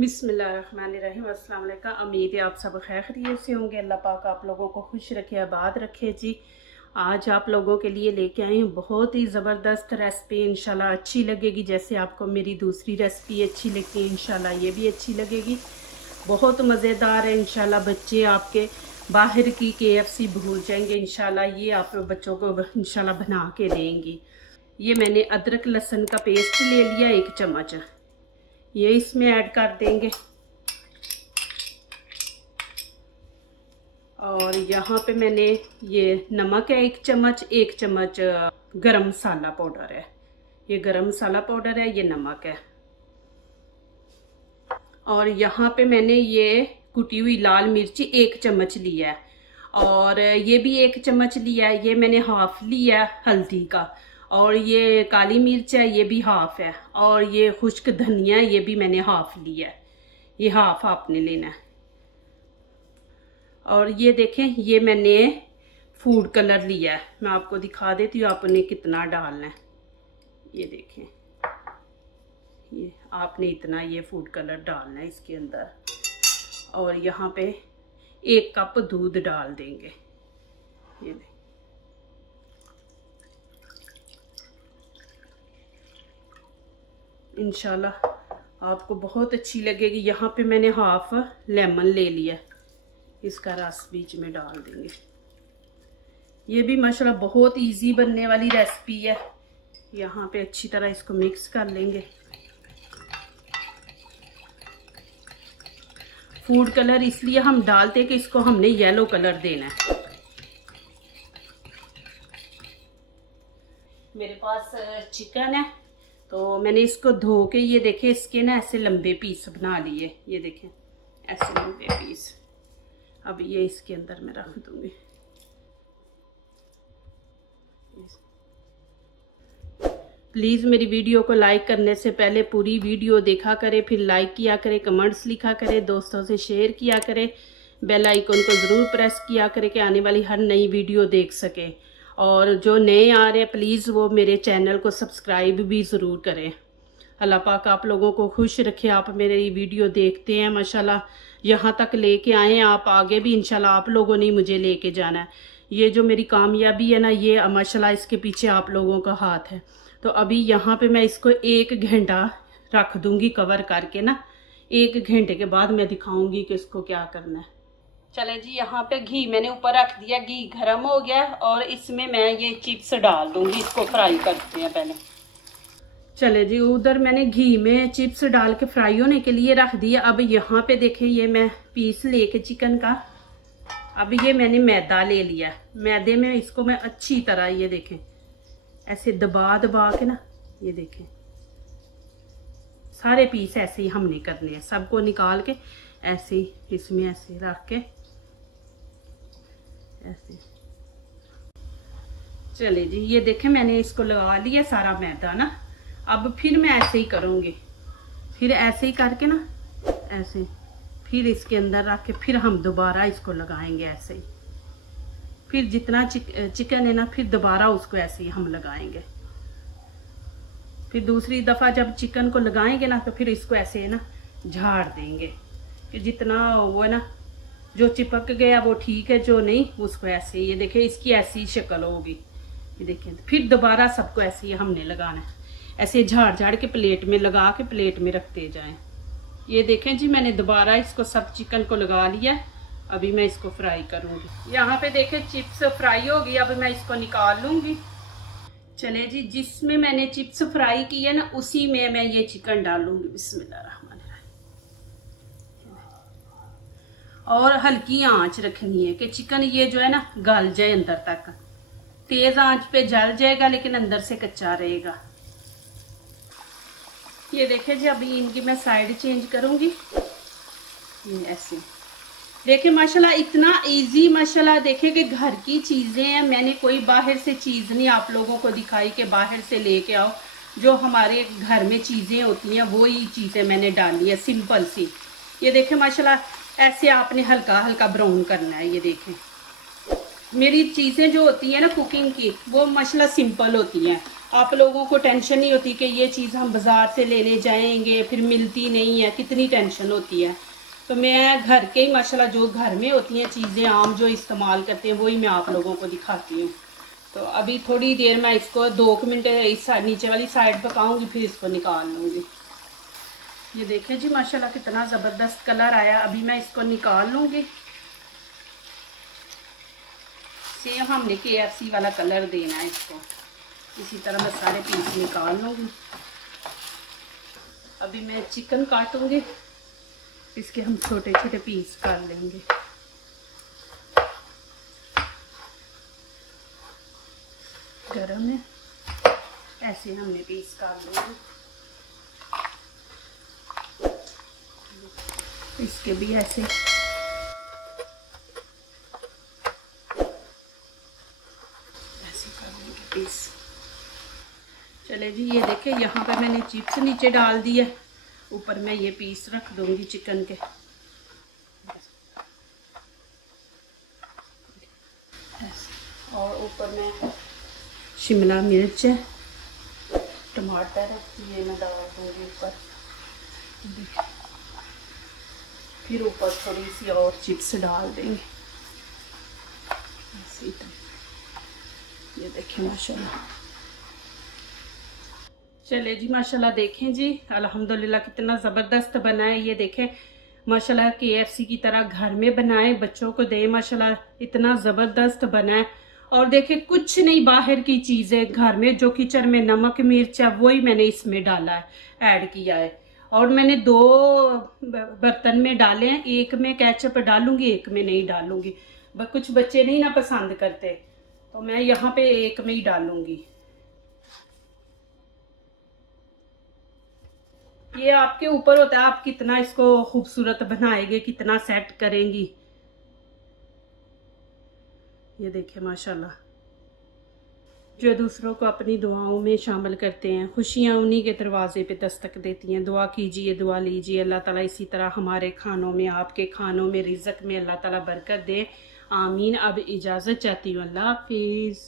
बिस्मिल्लाहिर्रहमानिर्रहीम। अस्सलाम वालेकुम। उम्मीद है आप सब खैरियत से होंगे। अल्लाह पाक आप लोगों को खुश रखे, आबाद रखे। जी आज आप लोगों के लिए लेके आई हूँ बहुत ही ज़बरदस्त रेसिपी। इंशाल्लाह अच्छी लगेगी, जैसे आपको मेरी दूसरी रेसिपी अच्छी लगती है इंशाल्लाह ये भी अच्छी लगेगी। बहुत मज़ेदार है। इंशाल्लाह बच्चे आपके बाहर की KFC भूल जाएंगे। इंशाल्लाह ये आप बच्चों को इंशाल्लाह बना के देंगी। ये मैंने अदरक लहसुन का पेस्ट ले लिया 1 चम्मच, ये इसमें ऐड कर देंगे। और यहाँ पे मैंने ये नमक है 1 चम्मच, 1 चम्मच गरम मसाला पाउडर है, ये गरम मसाला पाउडर है, ये नमक है। और यहाँ पे मैंने ये कुटी हुई लाल मिर्ची 1 चम्मच लिया है, और ये भी 1 चम्मच लिया है। ये मैंने हाफ लिया है हल्दी का, और ये काली मिर्च है ये भी हाफ है, और ये खुश्क धनिया ये भी मैंने हाफ लिया है, ये हाफ आपने लेना है। और ये देखें ये मैंने फूड कलर लिया है, मैं आपको दिखा देती हूँ आपने कितना डालना है। ये देखें ये आपने इतना ये फूड कलर डालना है इसके अंदर। और यहाँ पे 1 कप दूध डाल देंगे। ये देखें इंशाल्लाह आपको बहुत अच्छी लगेगी। यहाँ पे मैंने हाफ लेमन ले लिया, इसका रस बीच में डाल देंगे। ये भी माशाल्लाह बहुत इजी बनने वाली रेसिपी है। यहाँ पे अच्छी तरह इसको मिक्स कर लेंगे। फूड कलर इसलिए हम डालते कि इसको हमने येलो कलर देना है। मेरे पास चिकन है तो मैंने इसको धो के ये देखें इसके ना ऐसे लंबे पीस बना लिए, ये देखें ऐसे लंबे पीस। अब ये इसके अंदर मैं रख दूंगी। प्लीज़ मेरी वीडियो को लाइक करने से पहले पूरी वीडियो देखा करें, फिर लाइक किया करें, कमेंट्स लिखा करें, दोस्तों से शेयर किया करें, बेल आइकन को ज़रूर प्रेस किया करें कि आने वाली हर नई वीडियो देख सके। और जो नए आ रहे हैं प्लीज़ वो मेरे चैनल को सब्सक्राइब भी ज़रूर करें। अल्लाह पाक आप लोगों को खुश रखे। आप मेरी वीडियो देखते हैं माशाल्लाह, यहाँ तक लेके आए हैं, आप आगे भी इंशाल्लाह आप लोगों ने मुझे लेके जाना है। ये जो मेरी कामयाबी है ना, ये माशाल्लाह इसके पीछे आप लोगों का हाथ है। तो अभी यहाँ पे मैं इसको 1 घंटा रख दूंगी कवर करके ना। 1 घंटे के बाद मैं दिखाऊंगी कि इसको क्या करना है। चले जी यहाँ पे घी मैंने ऊपर रख दिया, घी गर्म हो गया और इसमें मैं ये चिप्स डाल दूंगी, इसको फ्राई करते हैं पहले। चले जी उधर मैंने घी में चिप्स डाल के फ्राई होने के लिए रख दिया। अब यहाँ पे देखें ये मैं पीस लेके चिकन का, अब ये मैंने मैदा ले लिया। मैदे में इसको मैं अच्छी तरह ये देखें ऐसे दबा दबा के ना, ये देखें सारे पीस ऐसे ही हमने करने हैं। सबको निकाल के ऐसे ही इसमें ऐसे रख के ऐसे। चले जी ये देखें मैंने इसको लगा लिया सारा मैदा ना। अब फिर मैं ऐसे ही करूँगी, फिर ऐसे ही करके ना ऐसे, फिर इसके अंदर रख के फिर हम दोबारा इसको लगाएंगे ऐसे ही। फिर जितना चिकन है ना फिर दोबारा उसको ऐसे ही हम लगाएंगे। फिर दूसरी दफ़ा जब चिकन को लगाएंगे ना तो फिर इसको ऐसे है ना झाड़ देंगे कि जितना वो है ना जो चिपक गया वो ठीक है, जो नहीं उसको ऐसे ही। ये देखिए इसकी ऐसी शक्ल होगी। ये देखिए फिर दोबारा सबको ऐसे ही हमने लगाना है, ऐसे झाड़ झाड़ के प्लेट में लगा के प्लेट में रखते जाएं। ये देखें जी मैंने दोबारा इसको सब चिकन को लगा लिया। अभी मैं इसको फ्राई करूंगी। यहाँ पे देखें चिप्स फ्राई हो गई, अब मैं इसको निकाल लूंगी। चले जी जिसमें मैंने चिप्स फ्राई की है ना उसी में मैं ये चिकन डालूंगी। बिस्मिल्लाहिर्रहमानिर्रहीम। और हल्की आंच रखनी है कि चिकन ये जो है ना गल जाए अंदर तक। तेज आंच पे जल जाएगा लेकिन अंदर से कच्चा रहेगा। ये देखें जी अभी इनकी मैं साइड चेंज करूंगी। ये ऐसे देखें माशाल्लाह इतना इजी माशाल्लाह। देखें कि घर की चीजें हैं, मैंने कोई बाहर से चीज नहीं आप लोगों को दिखाई कि बाहर से लेके आओ। जो हमारे घर में चीजें होती हैं वो ही चीजें मैंने डाली है सिंपल सी। ये देखें माशाल्लाह ऐसे आपने हल्का हल्का ब्राउन करना है। ये देखें मेरी चीज़ें जो होती हैं ना कुकिंग की, वो माशाल्लाह सिंपल होती हैं। आप लोगों को टेंशन नहीं होती कि ये चीज़ हम बाज़ार से लेने जाएंगे फिर मिलती नहीं है, कितनी टेंशन होती है। तो मैं घर के ही माशाल्लाह जो घर में होती हैं चीज़ें आम जो इस्तेमाल करते हैं वही मैं आप लोगों को दिखाती हूँ। तो अभी थोड़ी देर मैं इसको 2 मिनट इस नीचे वाली साइड पकाऊंगी, फिर इसको निकाल लूँगी। ये देखें जी माशाल्लाह कितना ज़बरदस्त कलर आया। अभी मैं इसको निकाल लूँगी। सेम हमने KFC वाला कलर देना है इसको। इसी तरह मैं सारे पीस निकाल लूँगी। अभी मैं चिकन काटूँगी, इसके हम छोटे छोटे पीस कर लेंगे। गरम है, ऐसे हमने पीस कर लेंगे। इसके भी ऐसे पीस। चले जी, ये देखें यहाँ पर मैंने चिप्स नीचे डाल दी है, ऊपर मैं ये पीस रख दूंगी चिकन के। और ऊपर में शिमला मिर्च है, टमाटर है, ये मैं डाल दूंगी ऊपर। फिर ऊपर थोड़ी सी और चिप्स डाल देंगे इसी तरह। ये देखें माशाल्लाह। चले जी माशाल्लाह, देखें जी अल्हम्दुलिल्लाह कितना ज़बरदस्त बना है। ये देखें माशाल्लाह KFC की तरह घर में बनाए, बच्चों को दे, माशाल्लाह इतना ज़बरदस्त बना है। और देखें कुछ नहीं, बाहर की चीज़ें घर में जो किचन में नमक मिर्च है वही मैंने इसमें डाला है, ऐड किया है। और मैंने 2 बर्तन में डाले हैं, एक में केचप डालूंगी, एक में नहीं डालूंगी। कुछ बच्चे नहीं ना पसंद करते, तो मैं यहाँ पे एक में ही डालूंगी। ये आपके ऊपर होता है, आप कितना इसको खूबसूरत बनाएंगे, कितना सेट करेंगी। ये देखें माशाल्लाह, जो दूसरों को अपनी दुआओं में शामिल करते हैं, खुशियाँ उन्हीं के दरवाजे पे दस्तक देती हैं। दुआ कीजिए, दुआ लीजिए, अल्लाह ताला इसी तरह हमारे खानों में, आपके खानों में, रिज़्क़ में अल्लाह ताला बरकत दे। आमीन। अब इजाज़त चाहती हूँ, अल्लाह हाफिज़।